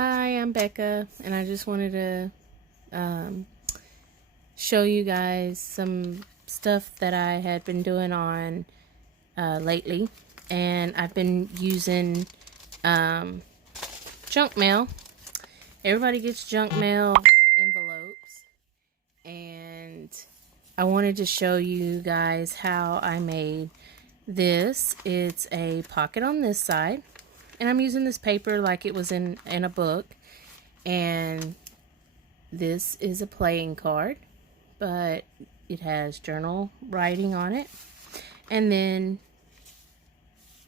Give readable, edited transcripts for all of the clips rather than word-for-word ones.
Hi, I'm Becca, and I just wanted to show you guys some stuff that I had been doing on lately. And I've been using junk mail. Everybody gets junk mail envelopes, and I wanted to show you guys how I made this. It's a pocket on this side, and I'm using this paper like it was in a book. And this is a playing card, but it has journal writing on it, and then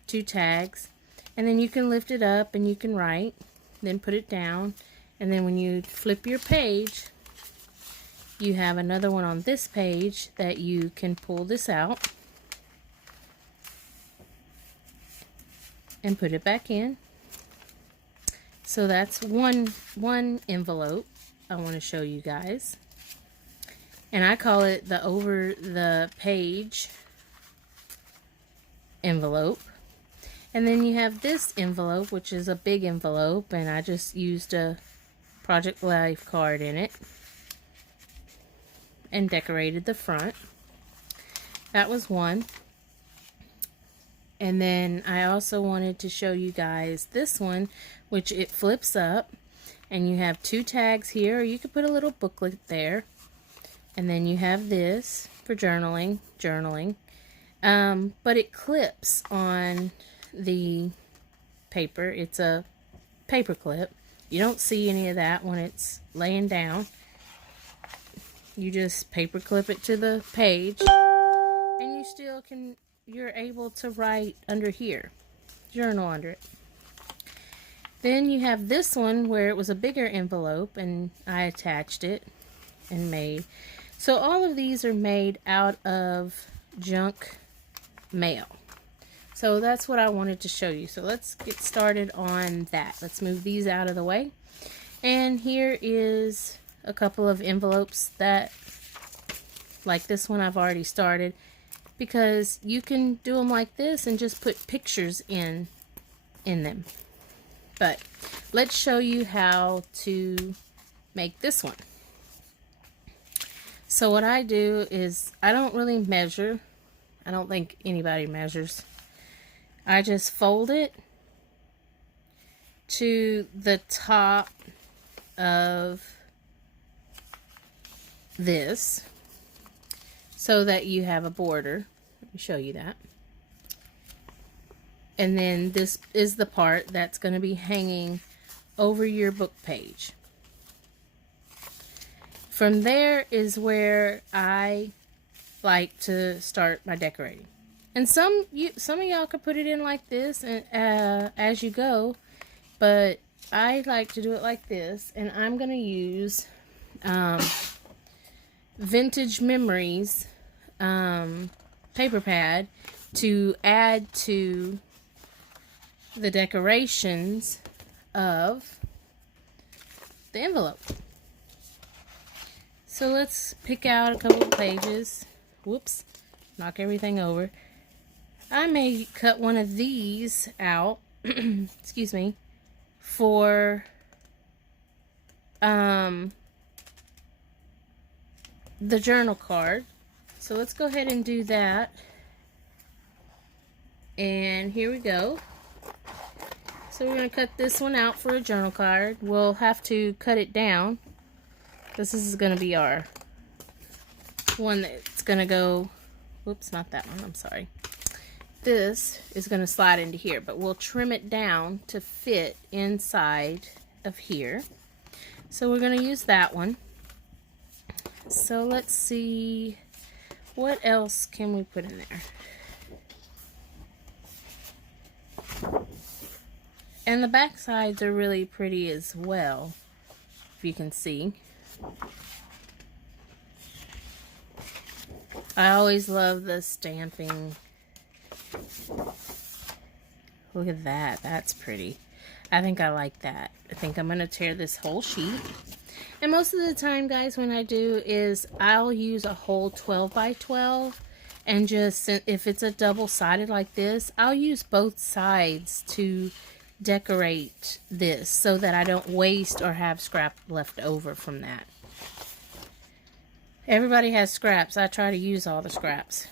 2 tags, and then you can lift it up and you can write, then put it down, and then when you flip your page, you have another one on this page that you can pull this out and put it back in. So that's one envelope I want to show you guys, and I call it the over the page envelope. And then you have this envelope, which is a big envelope, and I just used a Project Life card in it and decorated the front. That was one. And then I also wanted to show you guys this one, which it flips up, and you have 2 tags here, or you could put a little booklet there. And then you have this for journaling. But it clips on the paper. It's a paper clip. You don't see any of that when it's laying down. You just paper clip it to the page, and you still can, you're able to write under here, journal under it. Then you have this one where it was a bigger envelope, and I attached it and made. So all of these are made out of junk mail. So that's what I wanted to show you. So let's get started on that. Let's move these out of the way. And here is a couple of envelopes that, like this one, I've already started, because you can do them like this and just put pictures in them. But let's show you how to make this one. So what I do is, I don't really measure. I don't think anybody measures. I just fold it to the top of this so that you have a border. Let me show you that. And then this is the part that's going to be hanging over your book page. From there is where I like to start my decorating. And some of y'all could put it in like this and as you go, but I like to do it like this. And I'm going to use Vintage Memories paper pad to add to the decorations of the envelope. So let's pick out a couple of pages. Whoops, knock everything over. I may cut one of these out, excuse me, for the journal card. So let's go ahead and do that. And here we go. So we're going to cut this one out for a journal card. We'll have to cut it down. This is going to be our one that's going to go, whoops, not that one, I'm sorry. This is going to slide into here, but we'll trim it down to fit inside of here. So we're going to use that one. So let's see, what else can we put in there? And the back sides are really pretty as well, if you can see. I always love the stamping. Look at that. That's pretty. I think I like that. I think I'm going to tear this whole sheet. And most of the time, guys, when I do is I'll use a whole 12 by 12. And just, if it's a double-sided like this, I'll use both sides to decorate this so that I don't waste or have scrap left over from that. Everybody has scraps. I try to use all the scraps.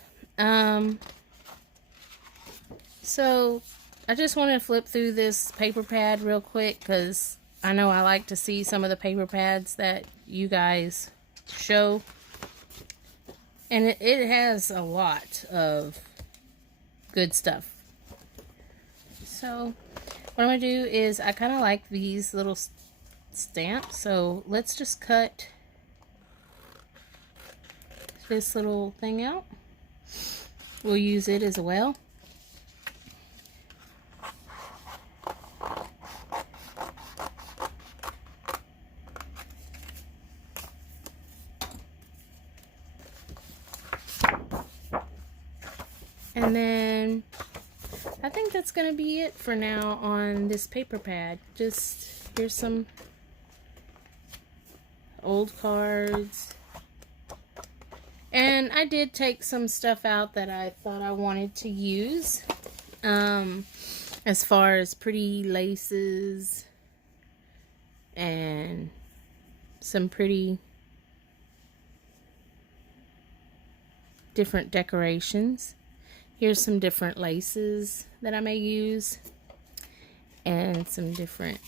So I just want to flip through this paper pad real quick because I know I like to see some of the paper pads that you guys show. And it has a lot of good stuff. So what I'm going to do is I kind of like these little stamps. So let's just cut this little thing out. We'll use it as well. And then I think that's going to be it for now on this paper pad. Just here's some old cards. And I did take some stuff out that I thought I wanted to use. As far as pretty laces and some pretty different decorations. Here's some different laces that I may use and some different.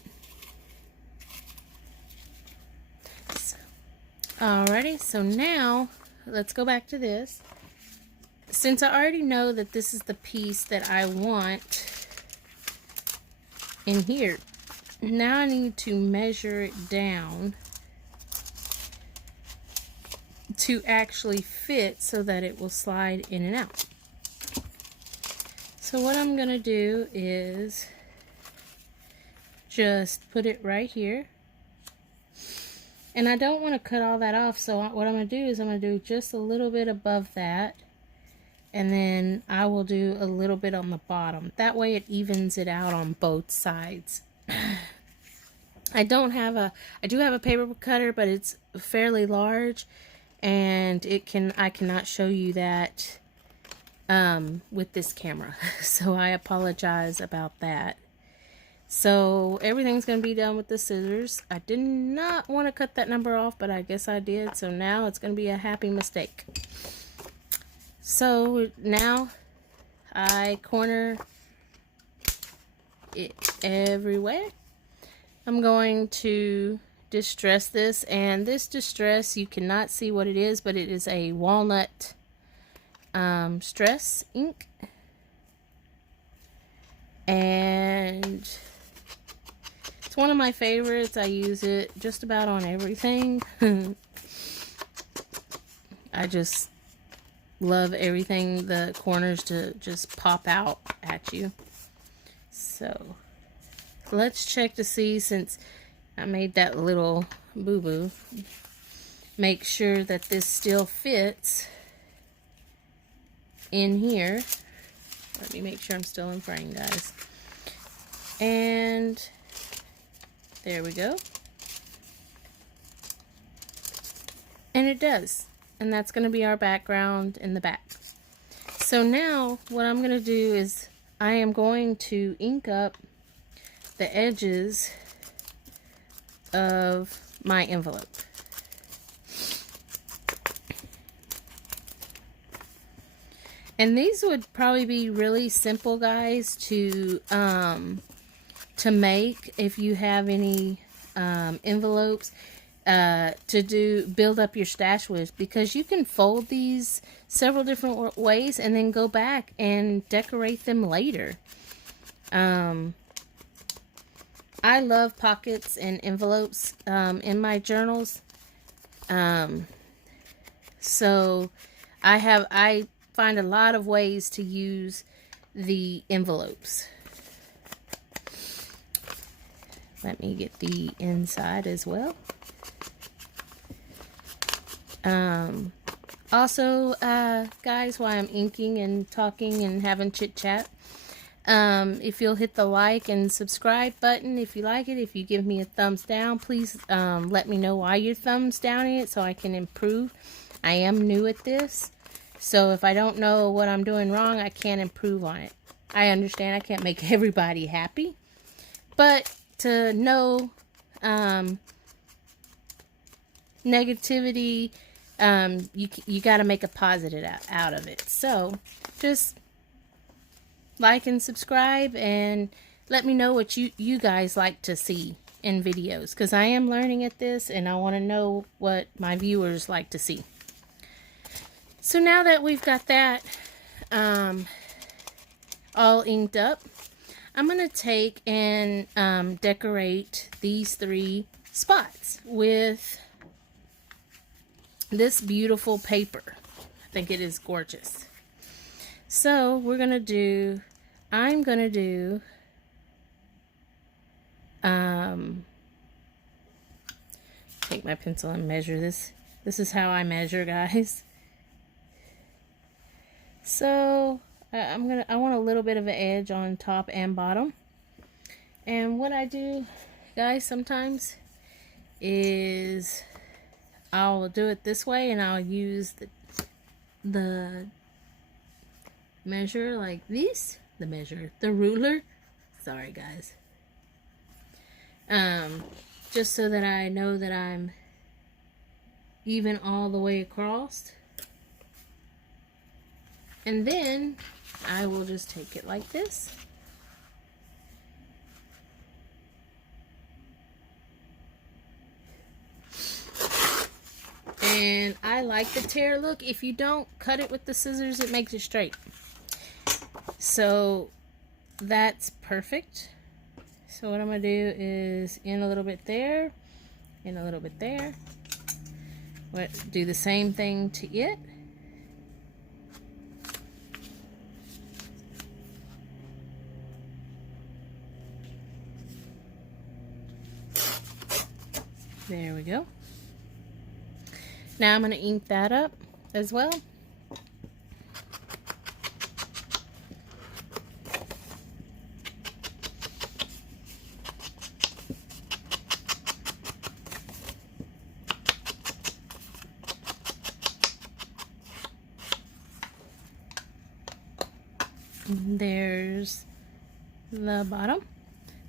Alrighty, so now let's go back to this. Since I already know that this is the piece that I want in here, now I need to measure it down to actually fit so that it will slide in and out. So what I'm going to do is just put it right here. And I don't want to cut all that off, so what I'm going to do is I'm going to do just a little bit above that. And then I will do a little bit on the bottom. That way it evens it out on both sides. I do have a paper cutter, but it's fairly large. And I cannot show you that with this camera. So I apologize about that. So everything's going to be done with the scissors. I did not want to cut that number off, but I guess I did. So now it's going to be a happy mistake. So now I corner it everywhere. I'm going to distress this, and this distress, you cannot see what it is, but it is a walnut stress ink. And it's one of my favorites. I use it just about on everything. I just love everything, the corners to just pop out at you. So let's check to see, since I made that little boo-boo, make sure that this still fits in here. Let me make sure I'm still in frame, guys. And there we go. And it does. And that's going to be our background in the back. So now what I'm going to do is I am going to ink up the edges of my envelope. And these would probably be really simple, guys, to make if you have any envelopes to build up your stash with, because you can fold these several different ways and then go back and decorate them later. I love pockets and envelopes in my journals. So I find a lot of ways to use the envelopes. Let me get the inside as well. Also, guys, while I'm inking and talking and having chit chat, if you'll hit the like and subscribe button if you like it. If you give me a thumbs down, please let me know why you're thumbs downing it so I can improve. I am new at this, so if I don't know what I'm doing wrong, I can't improve on it. I understand I can't make everybody happy, but to know negativity, you got to make a positive out of it. So just like and subscribe, and let me know what you guys like to see in videos, because I am learning at this and I want to know what my viewers like to see. So now that we've got that all inked up, I'm going to take and decorate these 3 spots with this beautiful paper. I think it is gorgeous. So I'm going to do take my pencil and measure this. This is how I measure, guys. So I want a little bit of an edge on top and bottom. And what I do, guys, sometimes is I'll do it this way, and I'll use the measure like this, the ruler. Sorry, guys. Just so that I know that I'm even all the way across. And then I will just take it like this. And I like the tear look. If you don't cut it with the scissors, it makes it straight. So that's perfect. So what I'm going to do is in a little bit there, in a little bit there. Do the same thing to it. There we go. Now I'm going to ink that up as well. There's the bottom.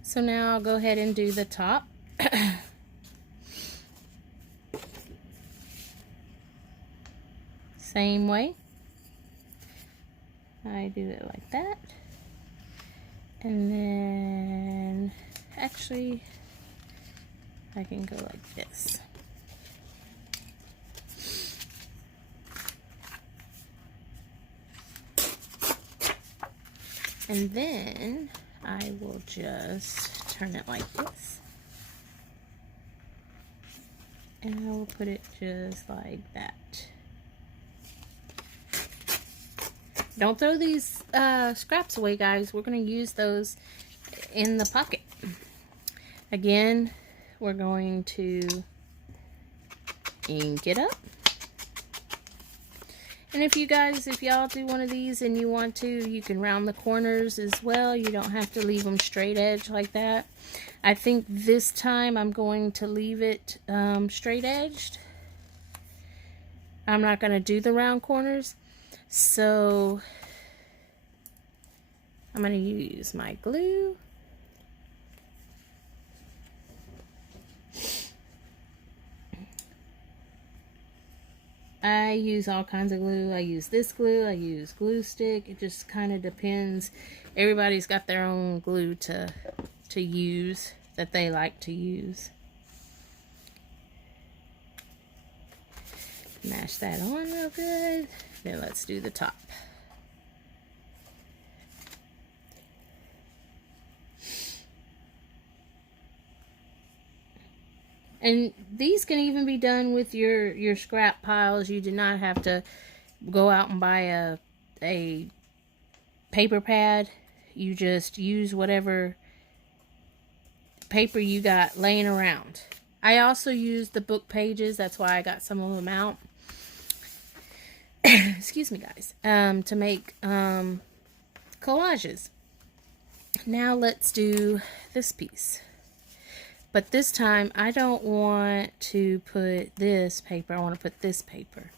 So now I'll go ahead and do the top. Same way. I do it like that. And then actually I can go like this. And then I will just turn it like this. And I will put it just like that. Don't throw these scraps away, guys. We're going to use those in the pocket. Again, we're going to ink it up. And if y'all do one of these and you want to, you can round the corners as well. You don't have to leave them straight edge like that. I think this time I'm going to leave it straight edged. I'm not going to do the round corners. So I'm going to use my glue. I use all kinds of glue. I use this glue. I use glue stick. It just kind of depends. Everybody's got their own glue to use that they like to use. Mash that on real good. Then let's do the top. And these can even be done with your scrap piles. You do not have to go out and buy a paper pad. You just use whatever paper you got laying around. I also use the book pages. That's why I got some of them out. Excuse me, guys. To make collages. Now let's do this piece. But this time, I don't want to put this paper. I want to put this paper.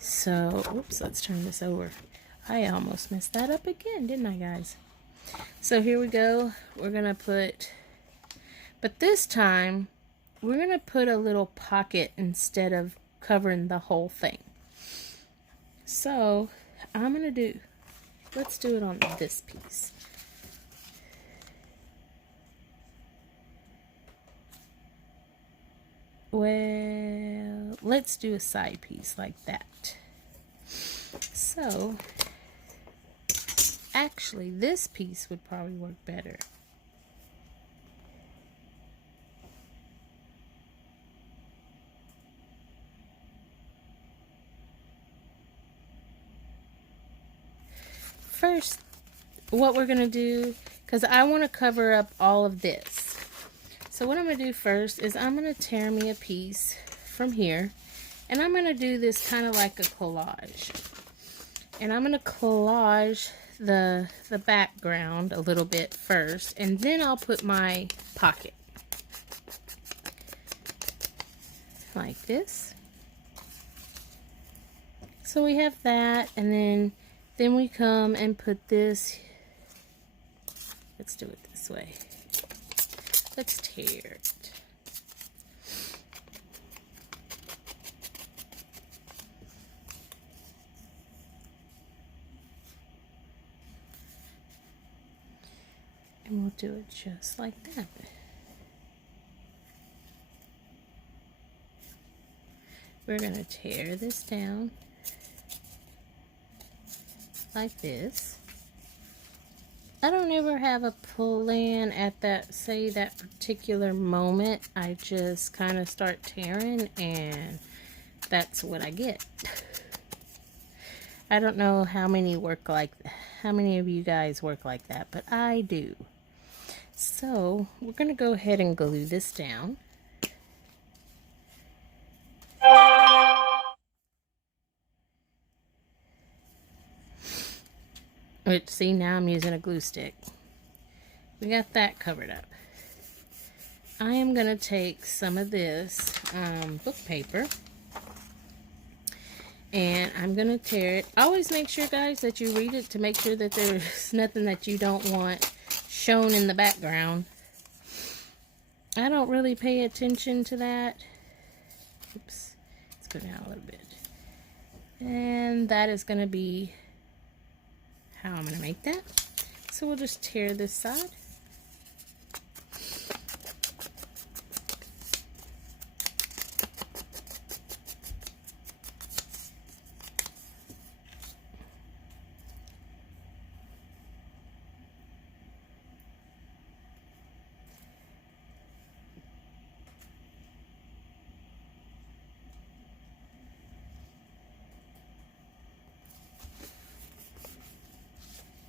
So, oops, let's turn this over. I almost messed that up again, didn't I, guys? So here we go. We're gonna put, but this time we're gonna put a little pocket instead of covering the whole thing. So I'm gonna do, let's do it on this piece. Well, let's do a side piece like that. So actually this piece would probably work better. First, what we're going to do, because I want to cover up all of this. So what I'm going to do first is I'm going to tear me a piece from here. And I'm going to do this kind of like a collage. And I'm going to collage the background a little bit first. And then I'll put my pocket. Like this. So we have that, and then we come and put this. Let's do it this way. Let's tear it. And we'll do it just like that. We're going to tear this down like this. I don't ever have a plan at that particular moment. I just kind of start tearing and that's what I get. I don't know how many of you guys work like that, but I do. So we're going to go ahead and glue this down. Which, see, now I'm using a glue stick. We got that covered up. I am going to take some of this book paper. And I'm going to tear it. Always make sure, guys, that you read it to make sure that there's nothing that you don't want shown in the background. I don't really pay attention to that. Oops. Let's go down a little bit. And that is going to be how I'm going to make that. So we'll just tear this side.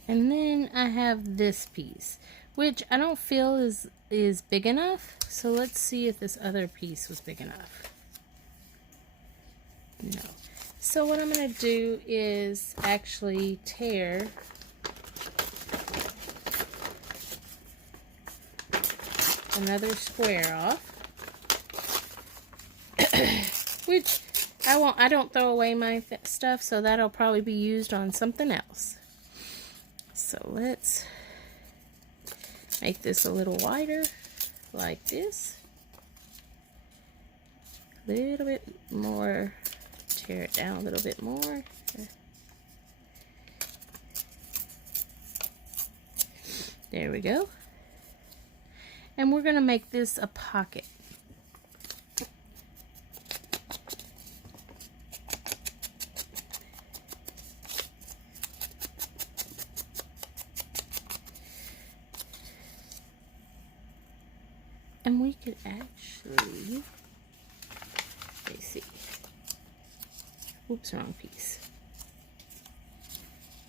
And then I have this piece, which I don't feel is big enough. So let's see if this other piece was big enough. No. So what I'm going to do is actually tear another square off. Which I don't throw away my stuff, so that'll probably be used on something else. So let's make this a little wider, like this. A little bit more, tear it down a little bit more. There we go. And we're going to make this a pocket. And we could actually, let's see, oops, wrong piece.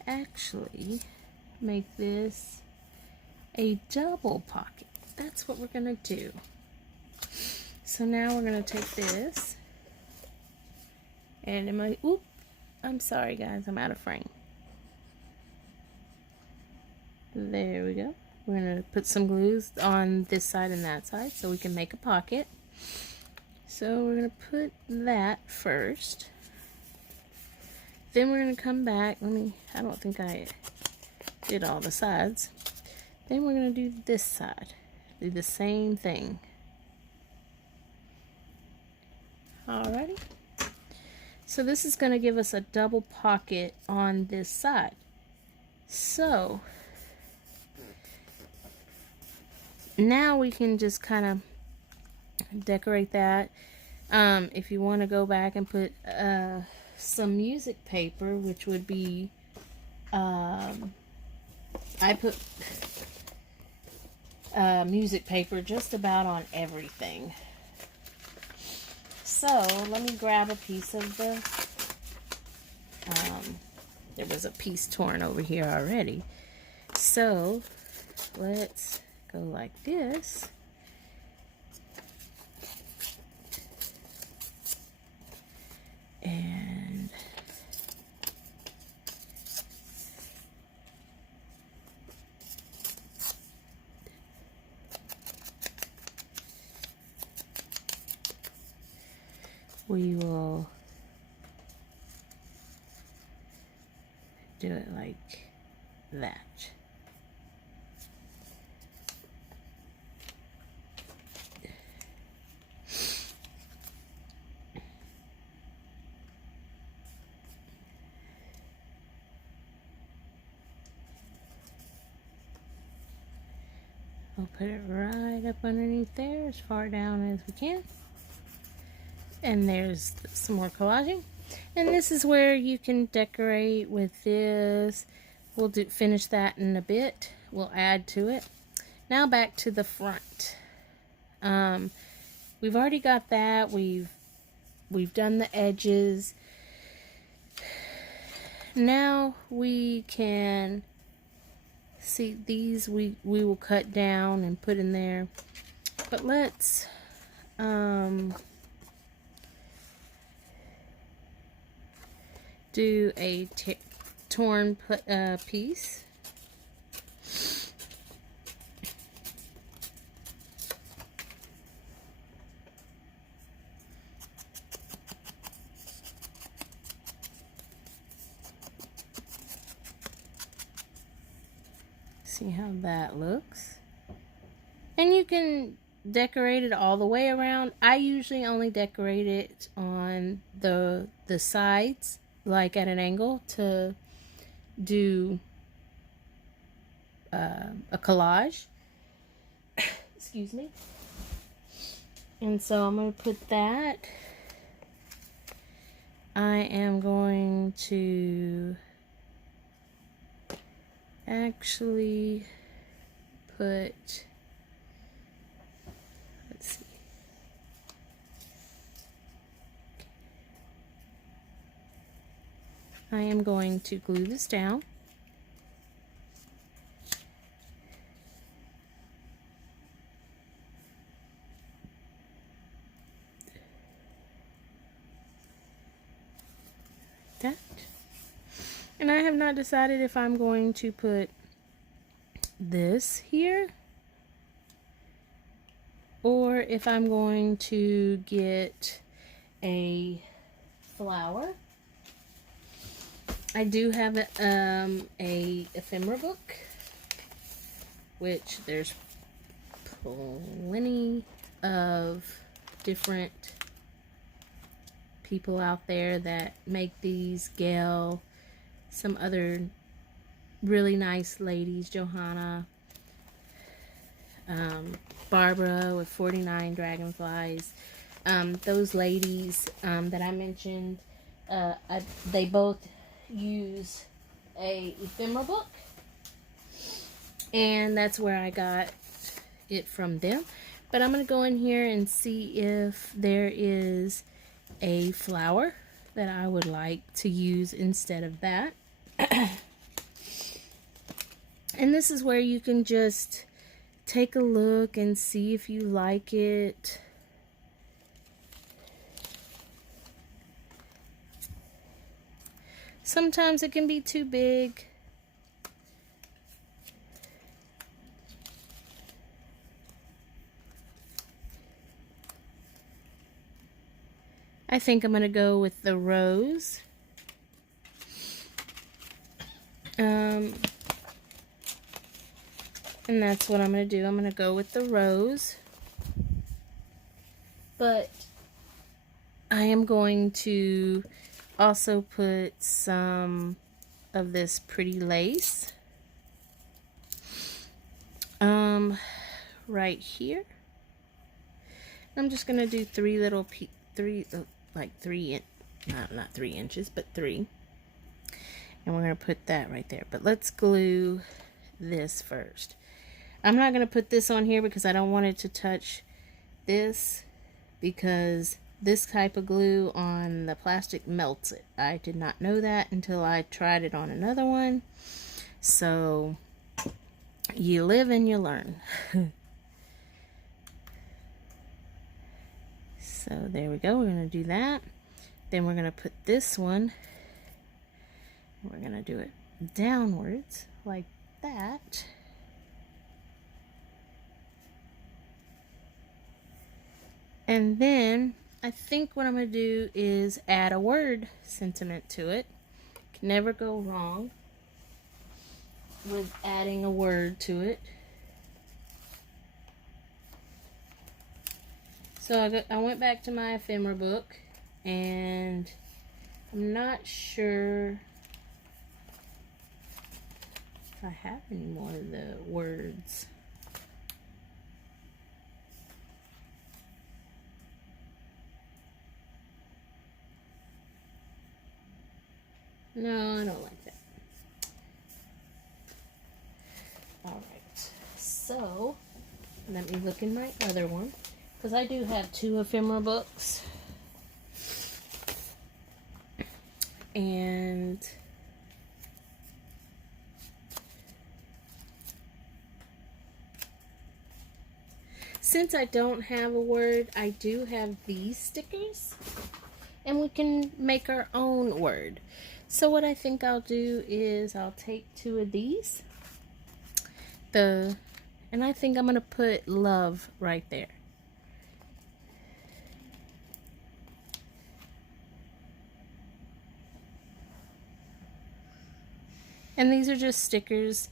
Actually, make this a double pocket. That's what we're gonna do. So now we're gonna take this, and I'm sorry guys, I'm out of frame. There we go. We're going to put some glues on this side and that side so we can make a pocket. So we're going to put that first. Then we're going to come back. I don't think I did all the sides. Then we're going to do this side. Do the same thing. Alrighty. So this is going to give us a double pocket on this side. So now we can just kind of decorate that. If you want to go back and put some music paper, which would be, I put music paper just about on everything. So let me grab a piece of the, there was a piece torn over here already. So let's go like this. And we will do it like that. We'll put it right up underneath there, as far down as we can. And there's some more collaging. And this is where you can decorate with this. We'll finish that in a bit. We'll add to it. Now back to the front. We've already got that. We've done the edges. Now we can see these we will cut down and put in there. But let's do a torn piece. See how that looks. And you can decorate it all the way around. I usually only decorate it on the sides, like at an angle, to do a collage. Excuse me. And so I'm going to put that. I am going to actually put, let's see. I am going to glue this down. That. And I have not decided if I'm going to put this here or if I'm going to get a flower. I do have a ephemera book, which there's plenty of different people out there that make these. Gail, some other really nice ladies, Johanna, Barbara with 49 Dragonflies. Those ladies that I mentioned, they both use a ephemera book, and that's where I got it from them. But I'm going to go in here and see if there is a flower that I would like to use instead of that. And this is where you can just take a look and see if you like it. Sometimes it can be too big. I think I'm going to go with the rose. And that's what I'm going to do. I'm going to go with the rose. But I am going to also put some of this pretty lace right here. I'm just going to do not 3 inches, but 3. And we're going to put that right there. But let's glue this first. I'm not going to put this on here because I don't want it to touch this, because this type of glue on the plastic melts it. I did not know that until I tried it on another one. So you live and you learn. So there we go. We're going to do that. Then we're going to put this one. We're going to do it downwards like that. And then I think what I'm going to do is add a word sentiment to it. Can never go wrong with adding a word to it. So I went back to my ephemera book, and I'm not sure if I have any more of the words. No, I don't like that. Alright, so let me look in my other one, because I do have 2 ephemera books. And since I don't have a word, I do have these stickers, and we can make our own word. So what I think I'll do is I'll take 2 of these, and I think I'm going to put love right there. And these are just stickers,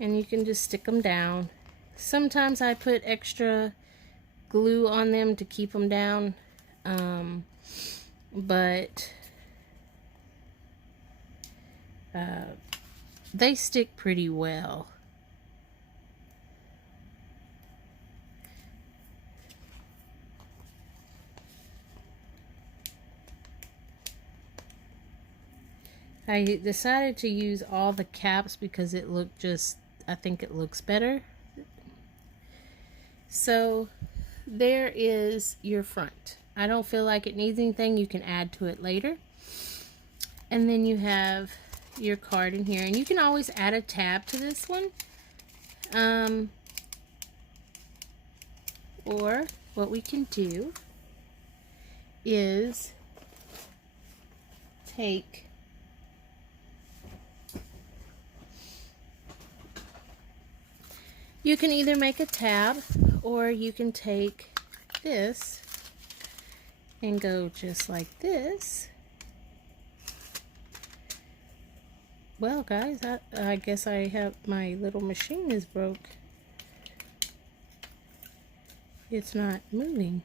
and you can just stick them down. Sometimes I put extra glue on them to keep them down, but they stick pretty well. I decided to use all the caps because it looked I think it looks better. So there is your front. I don't feel like it needs anything. You can add to it later. And then you have your card in here, and you can always add a tab to this one. Or what we can do is take you can either make a tab, or you can take this and go just like this. Well, guys, I guess I have my little machine is broke. It's not moving.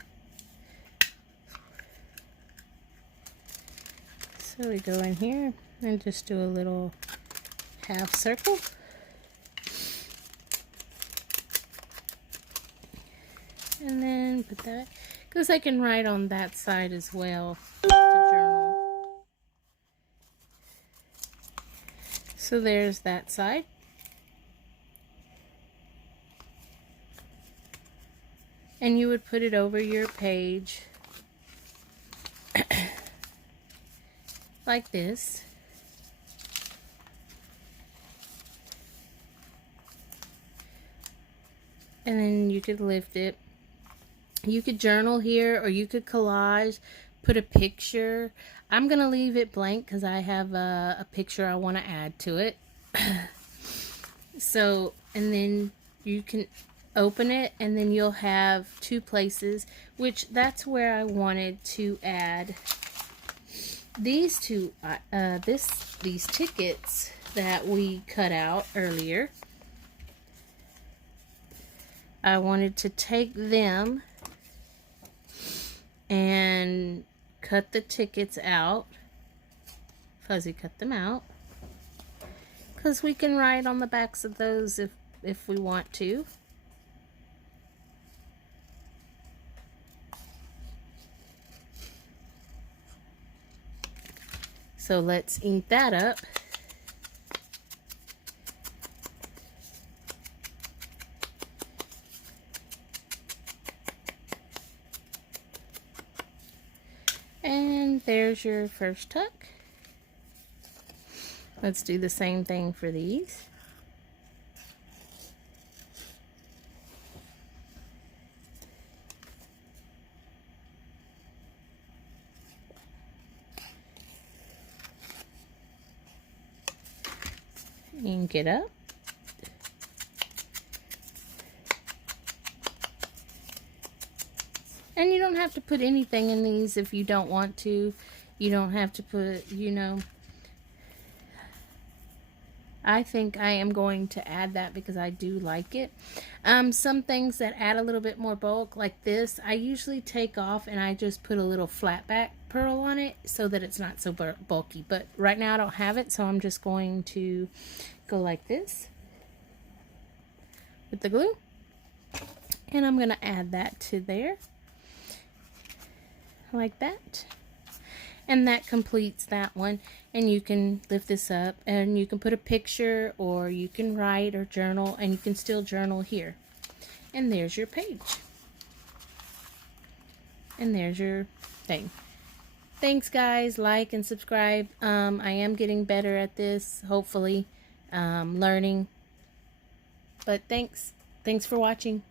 So we go in here and just do a little half circle. And then put that, because I can write on that side as well to journal. So there's that side. And you would put it over your page like this. And then you could lift it. You could journal here, or you could collage, put a picture. I'm going to leave it blank because I have a picture I want to add to it. So, and then you can open it, and then you'll have 2 places, which that's where I wanted to add these 2, these tickets that we cut out earlier. I wanted to take them and cut the tickets out. Fuzzy cut them out. Because we can write on the backs of those if we want to. So let's ink that up. And there's your first tuck. Let's do the same thing for these. Ink it up. And you don't have to put anything in these if you don't want to. You don't have to put, you know. I think I am going to add that because I do like it. Some things that add a little bit more bulk, like this, I usually take off and I just put a little flat back pearl on it so that it's not so bulky. But right now I don't have it, so I'm just going to go like this with the glue. And I'm going to add that to there. Like that, and that completes that one. And you can lift this up and you can put a picture, or you can write or journal, and you can still journal here. And there's your page, and there's your thing. Thanks guys, like and subscribe. I am getting better at this, hopefully, learning, but thanks for watching.